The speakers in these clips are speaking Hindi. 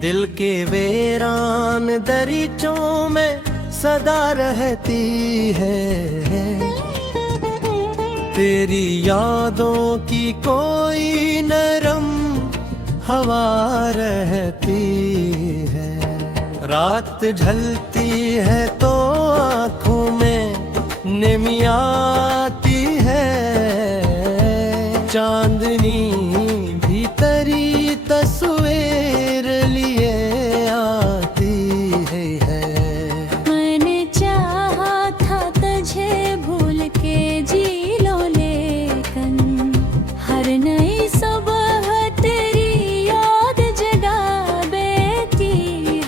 दिल के वीरान दरीचों में सदा रहती है। तेरी यादों की कोई नरम हवा रहती है। रात ढलती है तो आँखों में निमी आती है। चांदनी भीतरी तस्वीर लिए आती है। मैंने चाहा था तुझे भूल के जी लो, लेकिन हर नई सुबह तेरी याद जगा बेती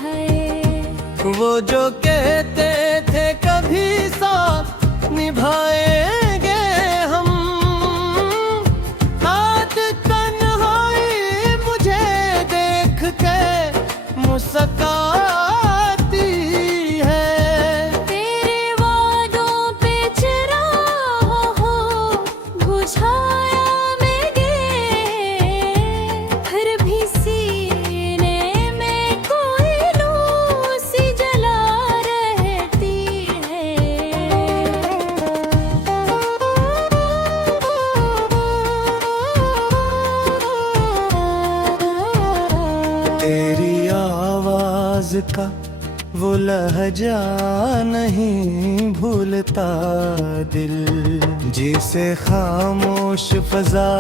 है। वो जो कहते थे कभी साथ निभाएंगे हम, आज तन्हाई मुझे देख के मुस्काती है। तेरे वादों पे चिराग बुझाया मैंने, फिर भी सीने में कोई लू सी जला रहती है। तेरी आवाज का वो लहजा नहीं भूलता दिल, जिसे खामोश फजा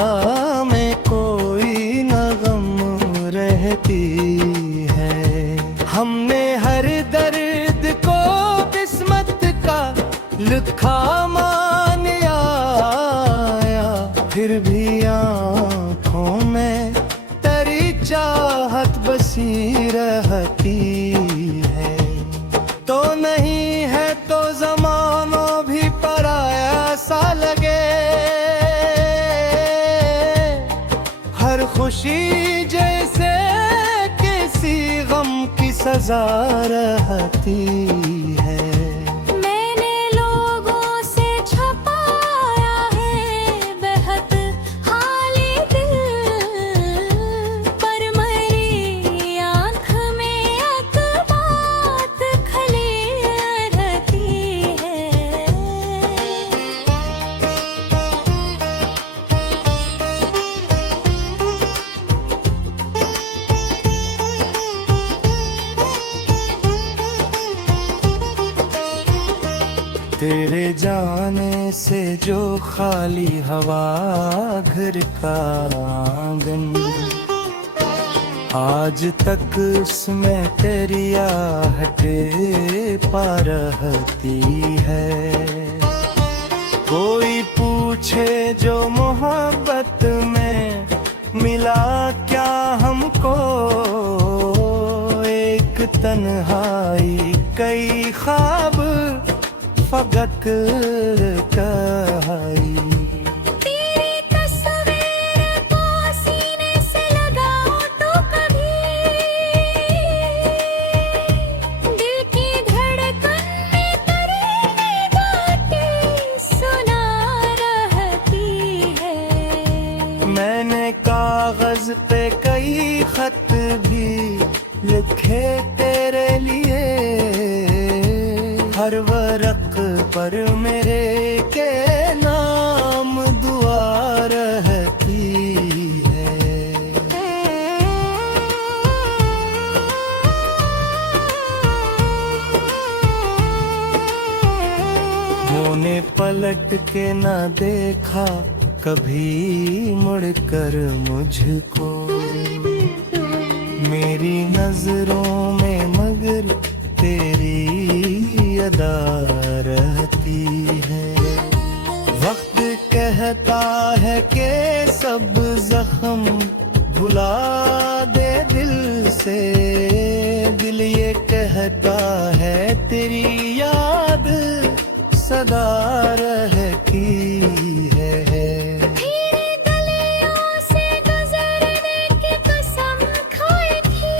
में कोई नगम रहती है। हमने हर दर्द को किस्मत का लिखा मान आया, फिर भी आँखों में तेरी चाहत बसी रहती है। तो नहीं है तो ज़माना भी पराया सा लगे, हर खुशी जैसे किसी गम की सजा रहती है। मैंने लोगों से छुपाया है बेहद हाली दिल, पर मेरी आँख में एक बात खली रहती है। तेरे जाने से जो खाली हवा घर का आंगन, आज तक उसमें तेरी आहटें पा रहती है। कोई पूछे जो मोहब्बत में मिला क्या हमको, एक तन्हाई कई ख्वाब फगक कहाई। तेरी तस्वीर को सीने से लगाऊं तो कभी दिल की धड़कन में तेरी बातें सुना रहती है। मैंने कागज पे कई खत भी लिखे तेरे लिए, हर वर्क पर मेरे के नाम दुआ रहती है। तूने पलट के ना देखा कभी मुड़कर मुझको, मेरी नजरों में मगर तेरी अदा रहती है। वक्त कहता है कि सब जख्म भुला दे दिल से, दिल ये कहता है तेरी याद सदा रहती है। तेरी गलियों से गुजरने की कसम खाई थी,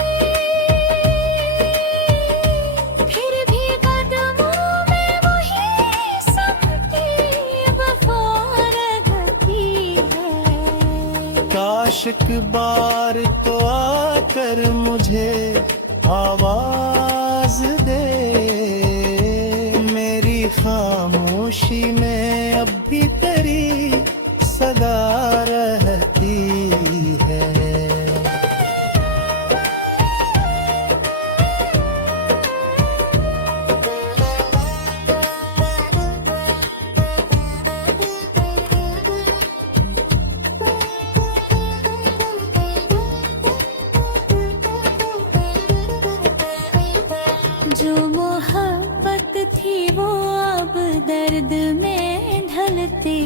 फिर भी कदमों में वही सबकी वफा रहती है। काश एक बार तो आकर मुझे आवाज दे, मेरी खामोशी में अब भी तेरी सदा रहती है। जो मोहब्बत थी वो अब दर्द में ढलती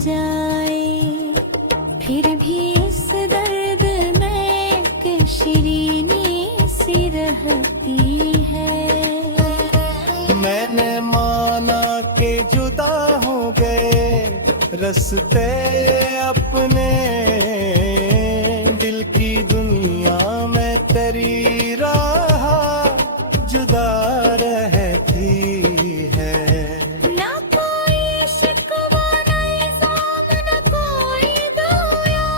जाए, फिर भी इस दर्द में एक शिरीनी सी रहती है। मैंने माना के जुदा हो गए रस्ते अपने, दिल की दुनिया में तेरी राह जुदा रहती है। ना कोई शिकवा ना इल्जाम ना कोई दुआ,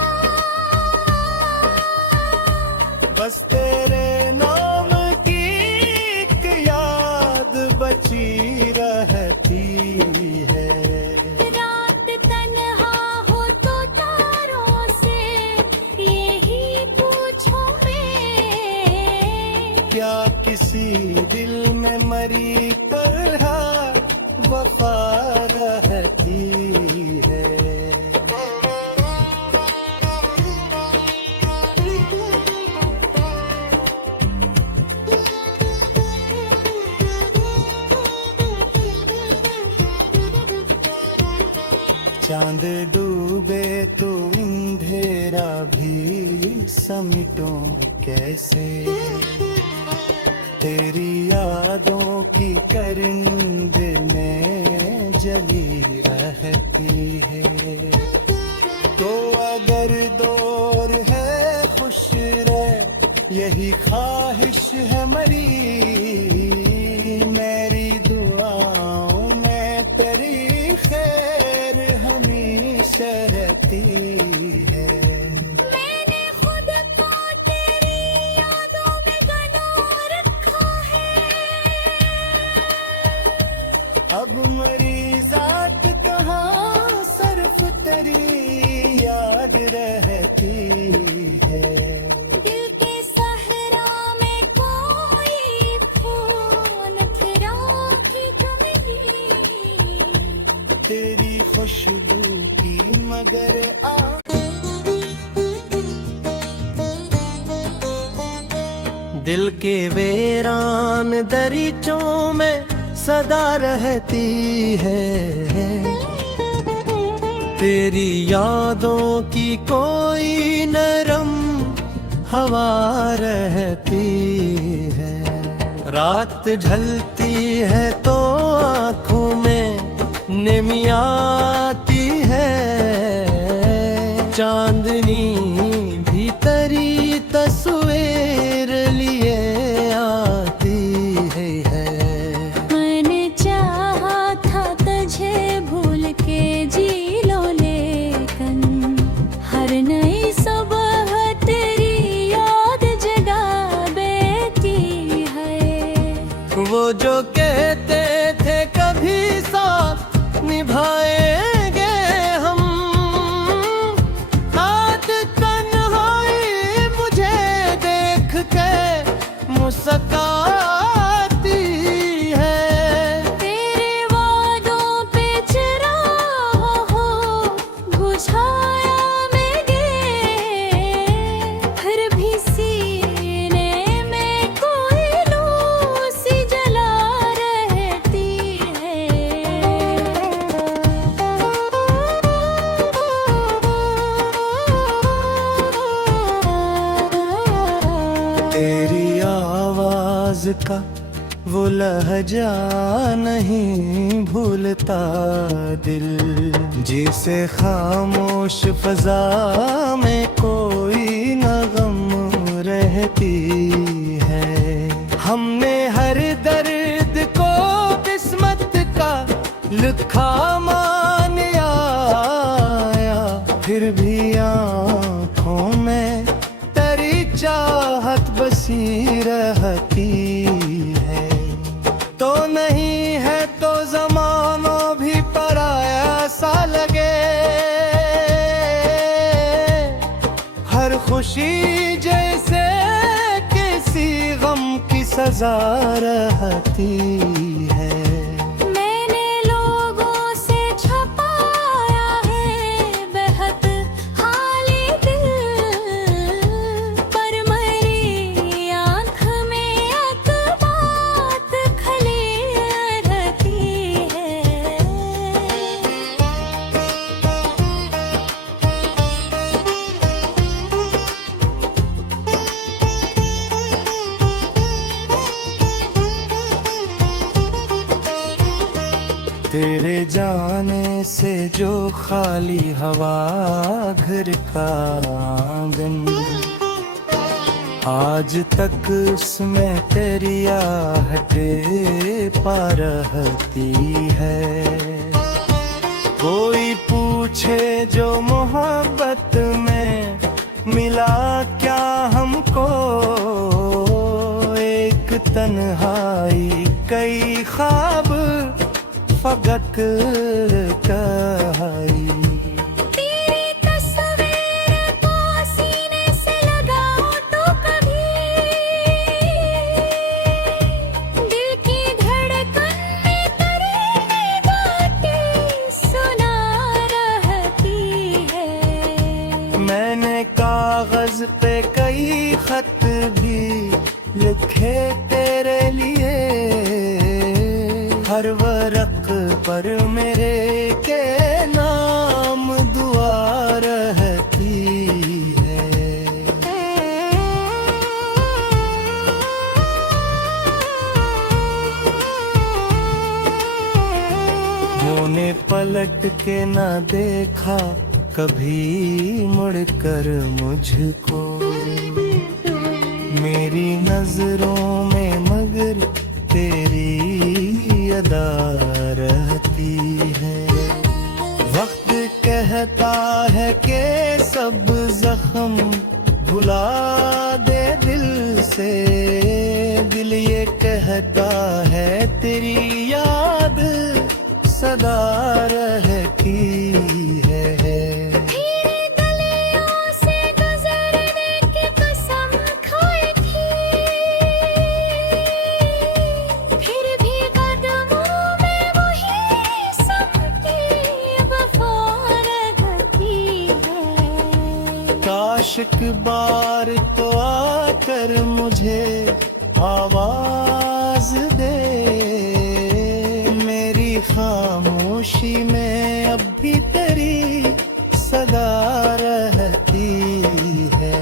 बस तेरे नाम की एक याद बची रहती है। रात तन्हा हो तो तारों से यही पूछो मैं, क्या किसी दिल में मरी तरह वफा रहती है। चांद डूबे तो अंधेरा भी समिटो कैसे, तेरी यादों की करंद में जली रहती है। तो अगर दौर है खुश रह यही ख्वाहिश है मरी, मेरी दुआओं में तेरी खैर हमेशा रहती है। मैंने खुद को तेरी यादों में गलो रखा है, अब मेरी जात कहाँ सिर्फ तेरी याद रहती है। दिल के सहरा में कोई फूल थरा की कमी, तेरी खुशबू की मगर आ दिल के वीरान दरीचों में सदा रहती है। तेरी यादों की कोई नरम हवा रहती है। रात ढलती है तो आँखों में निमी आती है, चांदनी भी तेरी तस्वीर लिए आती है। मैंने चाहा था तुझे भूल के जी लो, लेकिन हर नई सुबह तेरी याद जगा बेती है। वो जो कहते थे कभी साथ निभाएंगे हम, आज तन्हाई मुझे देख के मुस्काती है। तेरे वादों पे चिराग हो बुझाया मैंने, फिर भी सीने में कोई लू सी जला रहती है। तेरी आवाज का वो लहजा नहीं भूलता दिल, जिसे खामोश फजा में कोई नगम रहती है। हमने हर दर्द को किस्मत का लिखा मान आया, फिर भी आँखों में तेरी चाहत बसी रहती है। तो नहीं है तो ज़माना भी पराया सा लगे, हर खुशी जैसे किसी गम की सजा रहती है। मैंने लोगों से छुपाया है बेहद हाली दिल, पर मेरी आँख में एक बात खली रहती है। तेरे जाने से जो खाली हवा घर का आंगन, आज तक उसमें तेरी आहटें पा रहती है। कोई पूछे जो मोहब्बत में मिला क्या हमको, एक तन्हाई कई ख्वाब फकत कहाई। तेरी तस्वीर को सीने से लगाऊं तो कभी दिल की धड़कन में तेरी बातें सुना रहती है। मैंने कागज पे कई खत भी लिखे तेरे लिए, हर वर्क पर मेरे के नाम दुआ रहती है। तूने पलट के न देखा कभी मुड़कर मुझको, मेरी नजरों में मगर तेरी अदा रहती है। वक्त कहता है कि सब जख्म भुला दे दिल से, दिल ये कहता है तेरी याद सदा रहती है। तेरी गलियों से गुजरने की कसम खाई थी, फिर भी कदमों में वही सबकी वफा रहती है। काश एक बार तो आकर मुझे आवाज दे, मेरी खामोशी में अब भी तेरी सदा रहती है।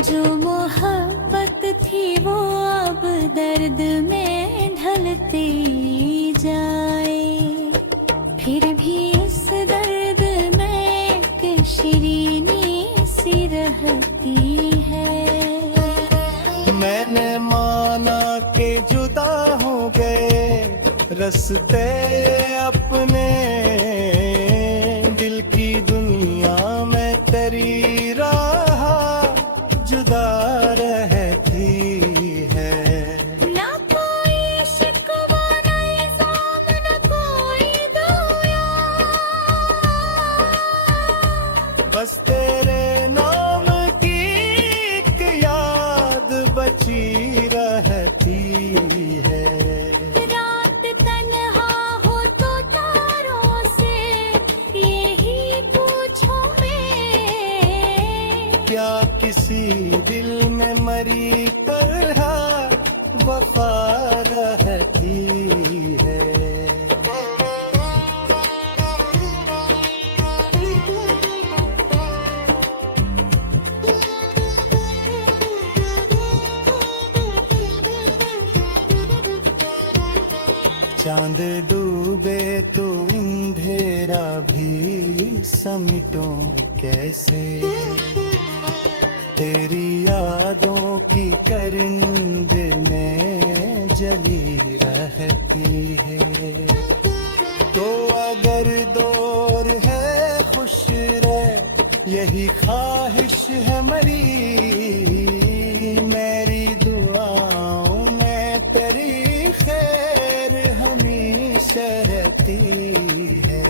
जो मोहब्बत थी वो अब दर्द में ढलती जाए, फिर भी इस दर्द में एक शिरीनी सी रहती है। मैंने माना के जुदा हो गए रस्ते अपने, दिल की दुनिया में तेरी राह जुदा रहती है। ना कोई शिकवा ना इल्जाम ना कोई दुआ, बस तेरे नाम की एक याद बची रहती है। रात तन्हा हो तो तारों से यही पूछो मैं, क्या किसी दिल में मरी तरह वफा रहती है। चांद डूबे तू तेरा भी समिटूं कैसे। तेरी यादों की करंद में जली रहती है। तो अगर दौर है खुश रह यही ख्वाहिश है मरी। मेरी दुआओं में तेरी खैर हमेशा रहती है।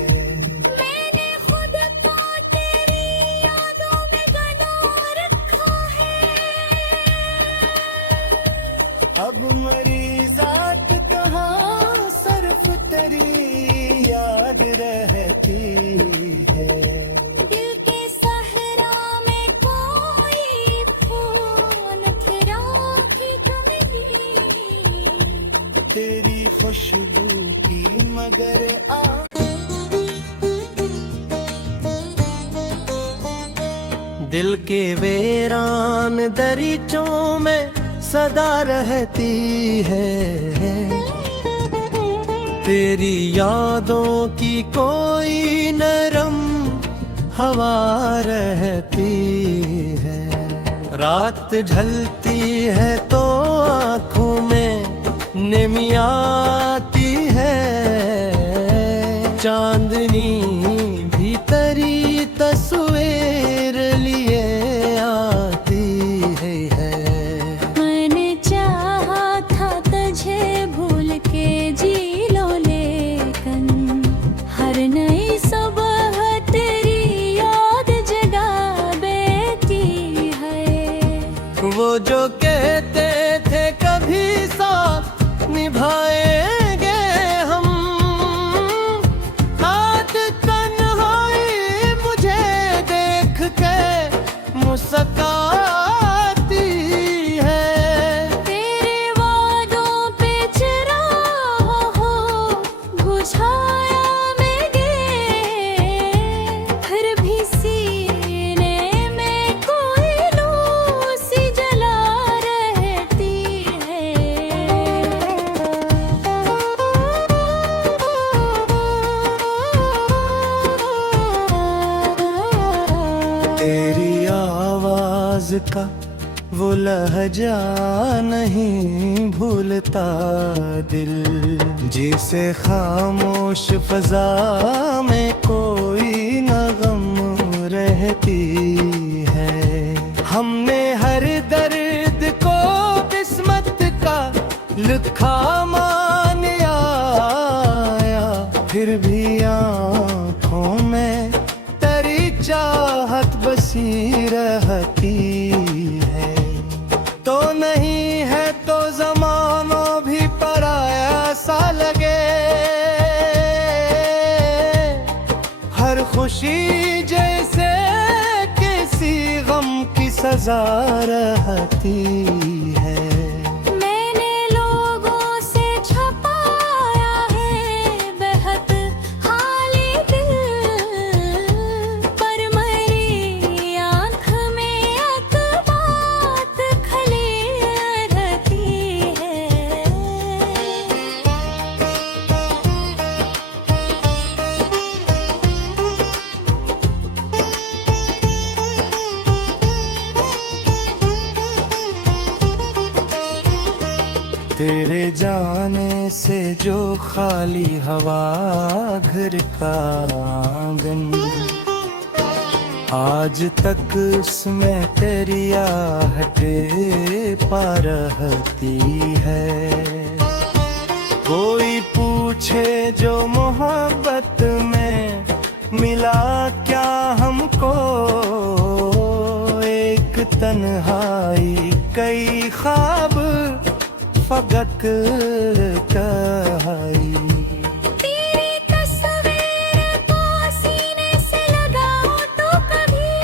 मैंने खुद को तेरी यादों में गंवा रखा है। अब मरी जात कहाँ सिर्फ तेरी याद रहती है। दिल के सहरा में कोई फूल खिला की कमी। तेरी खुशबू की मगर आ दिल के वीरान दरीचों में सदा रहती है। तेरी यादों की कोई नरम हवा रहती है। रात ढलती है तो आँखों में निमी आती है। चांदनी भी तेरी तस्वीर लिए आती है। मैंने चाहा था तुझे भूल के जी लो, लेकिन हर नई सुबह तेरी याद जगा बेती है। वो जो कहते थे कभी साथ निभाएंगे हम, आज तन्हाई मुझे देख के मुस्काती है। तेरे वादों पे चिराग बुझाया मैंने, फिर भी सीने में कोई लू सी जला रहती है। तेरी आवाज का वो लहजा नहीं भूलता दिल, जिसे खामोश फजा में कोई नगम रहती है। हमने हर दर्द को किस्मत का लिखा मान आया, फिर भी आँखों में तेरी चाहत बसी रहती है। तो नहीं है तो ज़माना भी पराया सा लगे। हर खुशी जैसे किसी गम की सजा रहती है। मैंने लोगों से छुपाया है बेहद हाली दिल, पर मेरी आँख में एक बात खली रहती है। तेरे जाने से जो खाली हवा घर का आंगन, आज तक उसमें तेरी आहटें पा रहती है। कोई पूछे जो मोहब्बत में मिला क्या हमको, एक तन्हाई कई ख्वाब फगक कहाई। तेरी तस्वीर को सीने से लगाओ तो कभी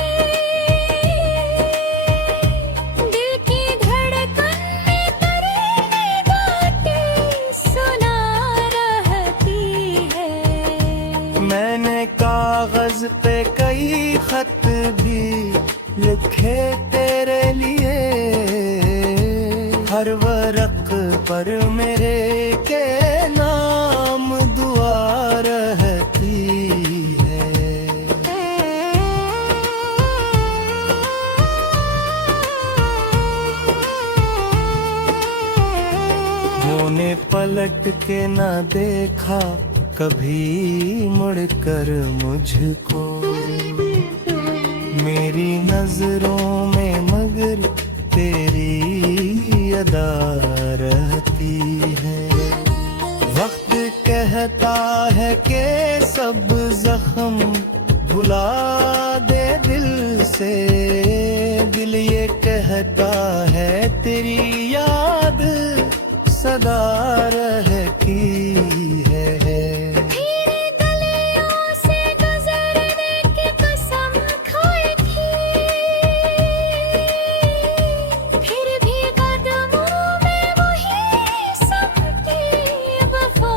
दिल की धड़कन में तेरी बातें सुना रहती है। मैंने कागज पे कई खत भी लिखे तेरे लिए, हर वर्क पर मेरे के नाम दुआ रहती पलट के ना देखा कभी मुड़कर मुझको, मेरी नजरों में मगर तेरी अदा रहती है। वक्त कहता है कि सब जख्म भुला दे दिल से, दिल ये कहता है तेरी याद सदा रहती है। तेरे गलियों से गुजरने की कसम खाई थी, फिर भी कदमों में वही सबकी वफा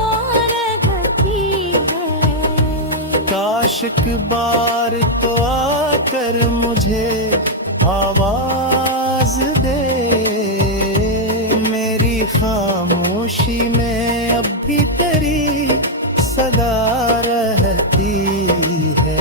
रहती है। काश एक बार तो आकर मुझे आवाज दे, मेरी खामोशी में अब भी तेरी सदा रहती है।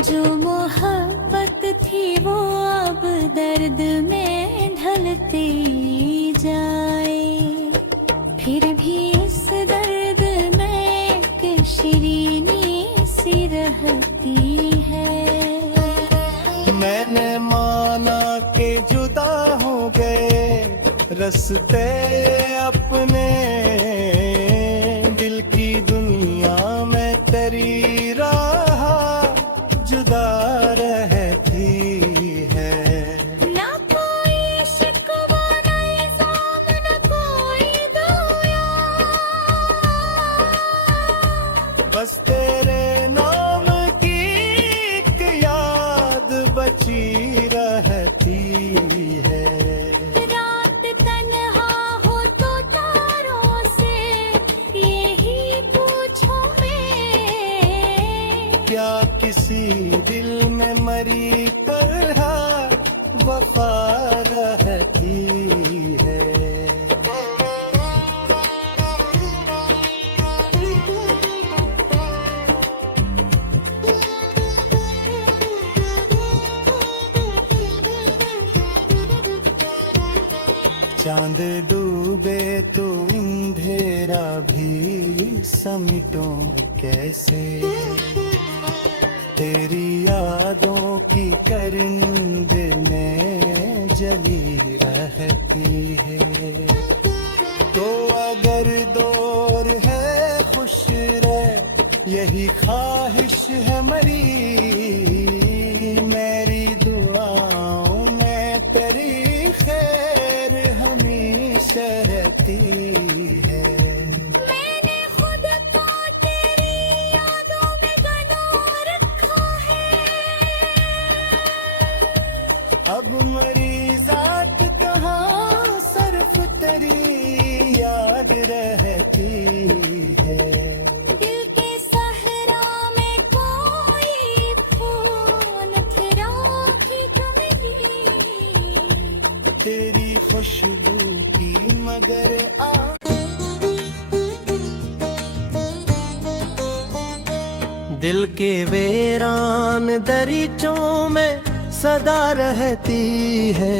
जो मोहब्बत थी वो अब दर्द में ढलती जाए, फिर भी इस दर्द में एक शिरीनी सी रहती है। मैंने माना के जुदा हो गए रस्ते अपने, दिल की दुनिया में तेरी राह जुदा रहती है। ना कोई शिकवा ना इल्जाम ना कोई दुआ, बस तेरे नाम की एक याद बची रहती है। रात तन्हा हो तो तारों से यही पूछो मैं, क्या किसी दिल में मरी तरह वफा रहती है। चांद डूबे तो अंधेरा भी समिटो कैसे, तेरी यादों की करनींद में जली रहती है। तो अगर दौर है खुश रह यही ख्वाहिश है मरी, मेरी दुआओं में तेरी खैर हमेशा रहती है। मैंने खुद को तेरी यादों में बना रखा है, अब मरी जात कहाँ सिर्फ तेरी याद रहती है। दिल के सहरा में कोई फूल खिला भी नहीं, तेरी खुशबू की मगर आ दिल के वीरान दरीचों में सदा रहती है।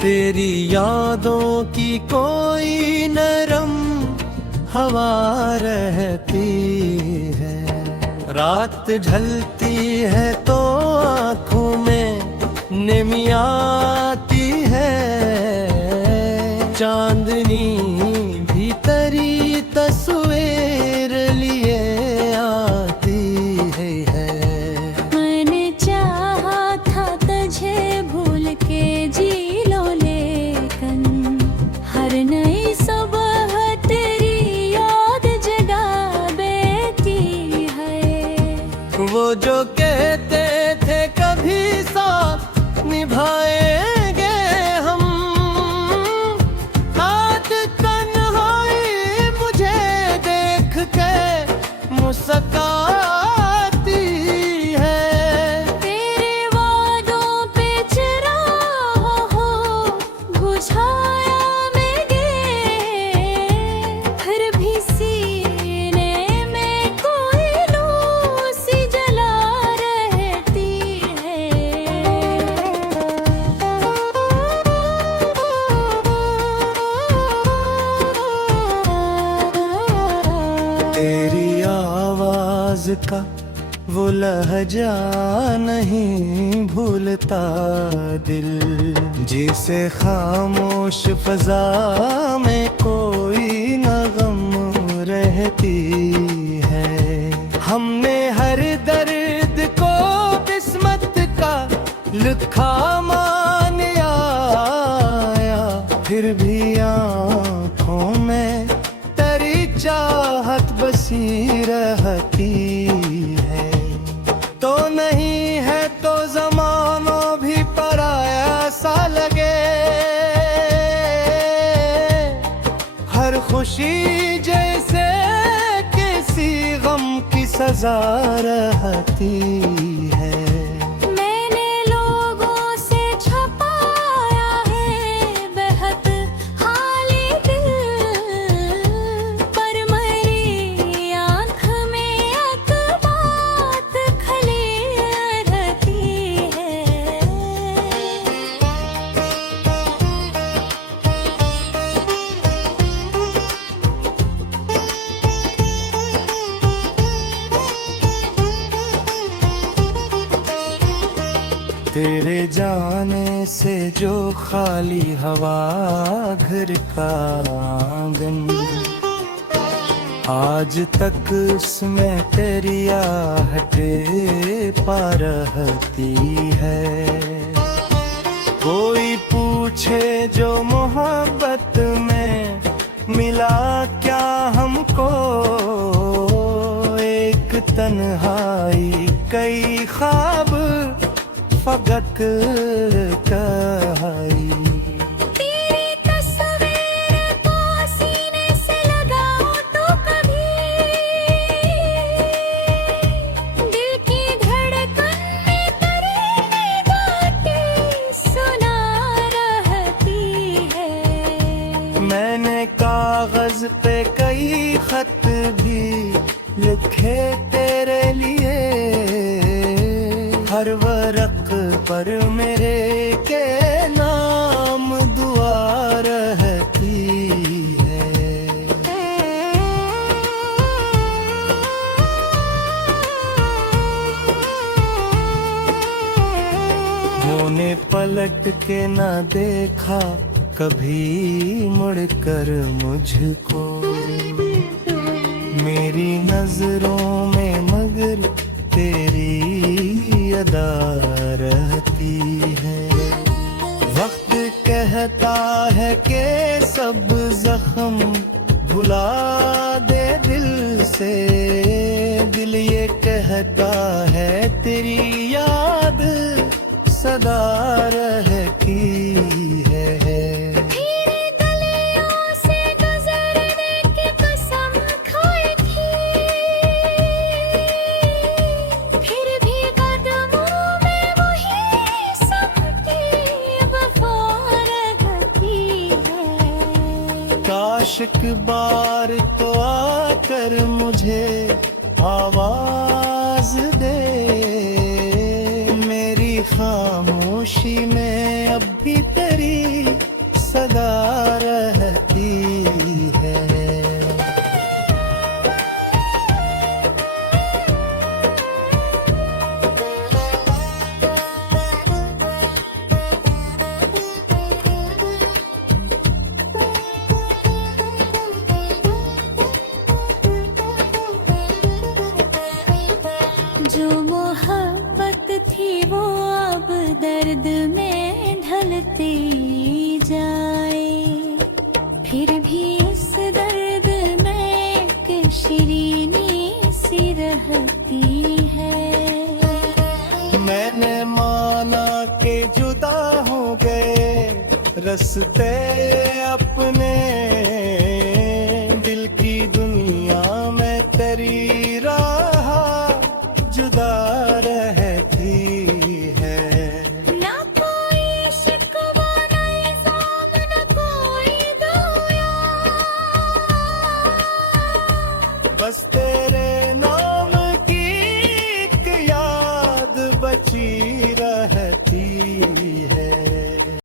तेरी यादों की कोई नरम हवा रहती है। रात ढलती है तो आँखों में निमी आती है, चांदनी भी तेरी तस्वीर लिए आती है। मैंने चाहा था तुझे भूल के जी लो, लेकिन हर नई सुबह तेरी याद जगा बेती है। वो जो कहते थे कभी साथ निभाएंगे हम, आज छाया में गे, फिर भी सीने में कोई लू सी जला रहती है। तेरी आवाज का वो लहजा नहीं भूलता दिल, जिसे खामोश फजा में कोई न गम रहती है। हमने हर दर्द को किस्मत का लिखा मान आया, फिर भी आँखों में तेरी चाहत बसी रहती है। तो नहीं है तो ज़माना भी पराया सा लगे, हर खुशी जैसे किसी गम की सजा रहती है। मैंने लोगों से छुपाया है बेहद खाली दिल, पर मेरी आँख में एक बात खली रहती है। तेरे जाने से जो खाली हवा घर का आंगन, आज तक उसमें तेरी आहटें पा रहती है। कोई पूछे जो मोहब्बत में मिला क्या हमको, एक तन्हाई कई ख्वाब फकत कहाई। तेरी तस्वीर को सीने से लगाऊं तो कभी दिल की धड़कन में तेरी बातें सुना रहती है। मैंने कागज पे कई खत भी लिखे तेरे लिए, हर वर्क पर मेरे के नाम दुआ रहती है। तूने पलट के ना देखा कभी मुड़कर मुझको, मेरी नजरों में मगर तेरी अदा रहती है। वक्त कहता है कि सब जख्म भुला दे दिल से, दिल ये कहता है तेरी याद सदा रहती है। तेरी गलियों से गुजरने की कसम खाई थी, फिर भी कदमों में वही सबकी वफा रहती है। काश एक बार तो आकर मुझे आवाज दे, मेरी खामोशी में अब भी तेरी सदा रहती है। जो मोहब्बत थी वो अब दर्द में ढलती जाए, फिर भी इस दर्द में एक शिरीनी सी रहती है। मैंने माना के जुदा हो गए रस्ते अपने, दिल की दुनिया में तेरी राह जुदा रहती है। ना कोई शिकवा ना इल्जाम ना बसते